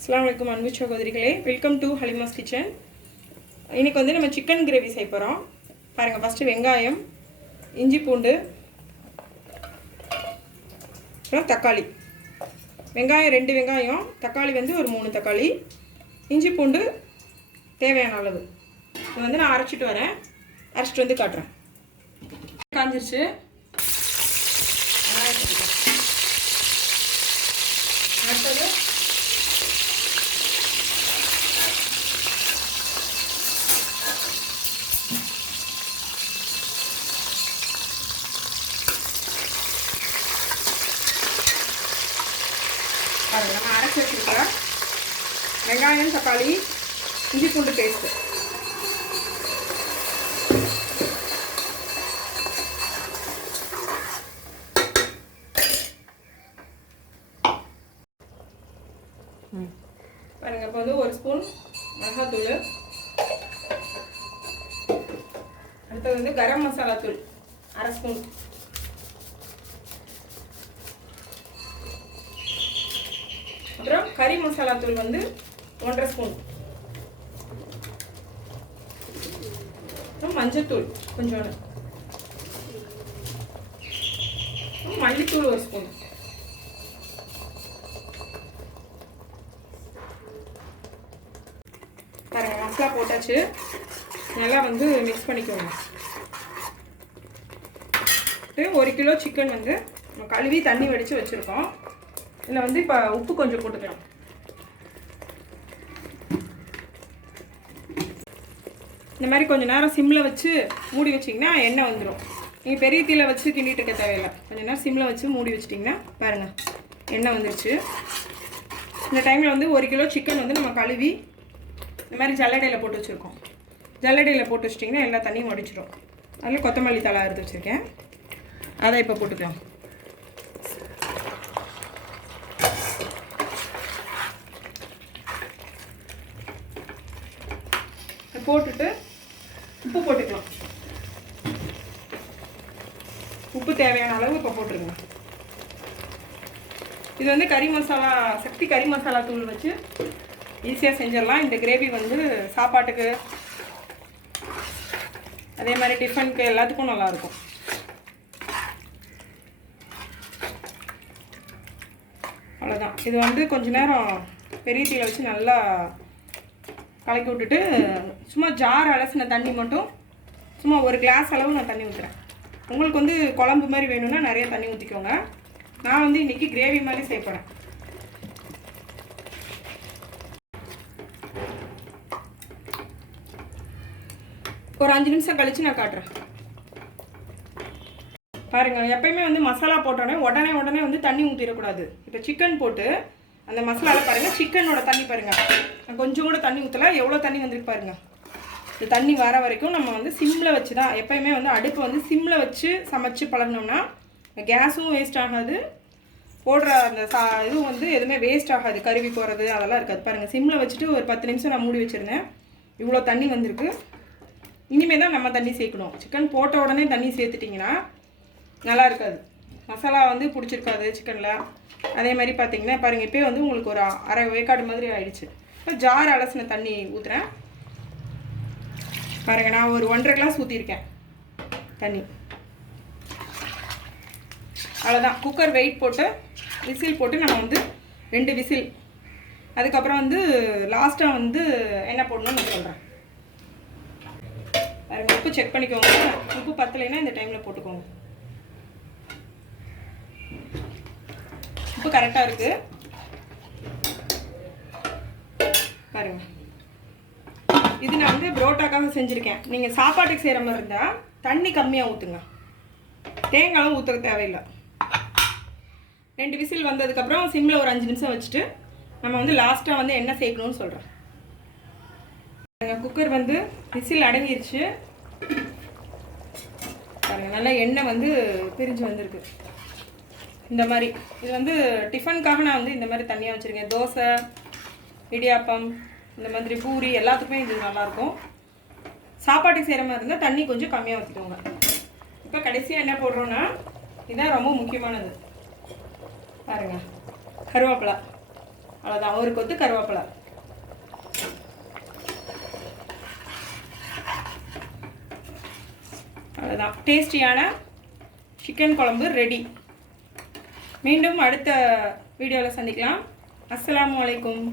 Assalamualaikum அன்பு சகோதரிகளே, welcome to Halima's kitchen. இன்னைக்கு வந்து நம்ம சிக்கன் கிரேவி செய்ய போறோம். பாருங்க, ஃபர்ஸ்ட் வெங்காயம், இஞ்சி பூண்டு, அப்புறம் தக்காளி. வெங்காயம் 2 வெங்காயம், தக்காளி வந்து ஒரு 3 தக்காளி, இஞ்சி பூண்டு தேவையான அளவு. இது வந்து நான் அரைச்சிட்டு வரேன். அரைச்சிட்டு வந்து காட்டுறேன். காஞ்சிருச்சு. அடுத்தது பாருங்க, நம்ம அரைச்சி வச்சுருக்கோம் வெங்காயம், தக்காளி, இஞ்சி பூண்டு பேஸ்ட்டு. பாருங்க, இப்போ வந்து 1 ஸ்பூன் மிளகாத்தூள், அடுத்தது வந்து கரம் மசாலா தூள் 1/2 ஸ்பூன், அப்புறம் கறி மசாலா தூள் வந்து 1/2 ஸ்பூன், அப்புறம் மஞ்சத்தூள் கொஞ்சோண்டு, மல்லித்தூள் 1 ஸ்பூன். பாருங்க, மசாலா போட்டாச்சு. நல்லா வந்து மிக்ஸ் பண்ணிக்கோங்க. 1 கிலோ சிக்கன் வந்து நம்ம கழுவி தண்ணி வடித்து வச்சுருக்கோம். இதில் வந்து இப்போ உப்பு கொஞ்சம் போட்டுக்கலாம். இந்த மாதிரி கொஞ்சம் நேரம் சிம்மில் வச்சு மூடி வச்சிங்கன்னா எண்ணெய் வந்துடும். நீங்கள் பெரிய தீயில வச்சு கிண்டிகிட்டு இருக்க தேவையில்லை. கொஞ்சம் நேரம் சிம்மில் வச்சு மூடி வச்சிட்டிங்கன்னா பாருங்கள் எண்ணெய் வந்துருச்சு. இந்த டைமில் வந்து 1 கிலோ சிக்கன் வந்து நம்ம கழுவி இந்த மாதிரி ஜல்லடையில் போட்டு வச்சுருக்கோம். ஜல்லடையில் போட்டு வச்சிட்டிங்கன்னா எல்லா தண்ணியும் வடிச்சிடும். அதில் கொத்தமல்லி தழை அறுத்து வச்சுருக்கேன், அதை இப்போ போட்டுக்கலாம். போட்டுட்டு உப்பு போட்டுக்கலாம். உப்பு தேவையான அளவு இப்போ போட்டுருங்க. இது வந்து கறி மசாலா, சக்தி கறி மசாலா தூள் வச்சு ஈஸியாக செஞ்சிடலாம். இந்த கிரேவி வந்து சாப்பாட்டுக்கு, அதே மாதிரி டிஃபனுக்கு எல்லாத்துக்கும் நல்லாயிருக்கும். அவ்வளோதான். இது வந்து கொஞ்ச நேரம் பெரிய தீயில வச்சு நல்லா கலக்கி விட்டுட்டு சும்மா ஜார் அலசின தண்ணி மட்டும் சும்மா 1 கிளாஸ் அளவு நான் தண்ணி ஊற்றுறேன். உங்களுக்கு வந்து குழம்பு மாதிரி வேணும்னா நிறைய தண்ணி ஊற்றிக்கோங்க. நான் வந்து இன்றைக்கி கிரேவி மாதிரி செய்ய போகிறேன். ஒரு 5 நிமிஷம் கழித்து நான் காட்டுறேன். பாருங்கள், எப்பயுமே வந்து மசாலா போட்டோடனே உடனே வந்து தண்ணி ஊற்றிடக்கூடாது. இப்போ சிக்கன் போட்டு அந்த மசாலாவில் பாருங்கள், சிக்கனோட தண்ணி பாருங்கள், நான் கொஞ்சம் கூட தண்ணி ஊற்றலை, எவ்வளோ தண்ணி வந்துருக்கு பாருங்கள். இந்த தண்ணி வர வரைக்கும் நம்ம வந்து சிம்மில் வச்சு தான் எப்பயுமே வந்து அடுப்பை வந்து சிம்மில் வச்சு சமைச்சு பழகினோம்னா கேஸும் வேஸ்ட் ஆகாது, போடுற அந்த இதுவும் வந்து எதுவுமே வேஸ்ட் ஆகாது, கருவி போகிறது அதெல்லாம் இருக்காது. பாருங்கள், சிம்மில் வச்சுட்டு ஒரு 10 நிமிஷம் நான் மூடி வச்சுருந்தேன். இவ்வளோ தண்ணி வந்திருக்கு. இனிமேல் தான் நம்ம தண்ணி சேர்க்கணும். சிக்கன் போட்ட உடனே தண்ணி சேர்த்துட்டிங்கன்னா நல்லா இருக்காது, மசாலா வந்து பிடிச்சிருக்காது சிக்கனில். அதே மாதிரி பார்த்தீங்கன்னா பாருங்கள், இப்போ வந்து உங்களுக்கு ஒரு அரை வேக்காடு மாதிரி ஆயிடுச்சு. இப்போ ஜார் அலசின தண்ணி ஊற்றுறேன். பாருங்கள், நான் ஒரு 1.5 கிளாஸ் ஊற்றிருக்கேன் தண்ணி. அவ்வளோதான். குக்கர் வெயிட் போட்டு விசில் போட்டு நம்ம வந்து 2 விசில், அதுக்கப்புறம் வந்து லாஸ்ட்டாக வந்து என்ன போடணும்னு நான் சொல்கிறேன். பாருங்கள், உப்பு செக் பண்ணிக்கோங்க. உப்பு பத்தலைன்னா இந்த டைமில் போட்டுக்கோங்க. உப்பு கரெக்டாக இருக்குது பாருங்கள். இது நான் வந்து புரோட்டாக்காக செஞ்சுருக்கேன். நீங்கள் சாப்பாட்டுக்கு செய்கிற மாதிரி இருந்தால் தண்ணி கம்மியாக ஊற்றுங்க, தேங்காயும் ஊற்ற தேவையில்லை. 2 விசில் வந்ததுக்கப்புறம் சிம்மில் ஒரு 5 நிமிஷம் வச்சுட்டு நம்ம வந்து லாஸ்ட்டாக வந்து என்ன சேர்க்கணும்னு சொல்கிறேன். குக்கர் வந்து விசில் அடங்கிருச்சு பாருங்கள், நல்லா எண்ணெய் வந்து பிரிஞ்சு வந்திருக்கு. இந்த மாதிரி இது வந்து டிஃபனுக்காக நான் வந்து இந்த மாதிரி தண்ணியாக வச்சுருக்கேன். தோசை, இடியாப்பம், இந்த மாதிரி பூரி எல்லாத்துக்குமே இது நல்லாயிருக்கும். சாப்பாட்டுக்கு செய்கிற மாதிரி இருந்தால் தண்ணி கொஞ்சம் கம்மியாக ஊற்றிக்கோங்க. இப்போ கடைசியாக என்ன போடுறோன்னா, இதுதான் ரொம்ப முக்கியமானது. பாருங்கள், கருவேப்பிலை அவ்வளோதான், ஒரு கொத்து கருவேப்பிலை. அவ்வளோதான், டேஸ்டியான சிக்கன் குழம்பு ரெடி. மீண்டும் அடுத்த வீடியோவில் சந்திக்கலாம். அஸ்ஸலாமு அலைக்கும்.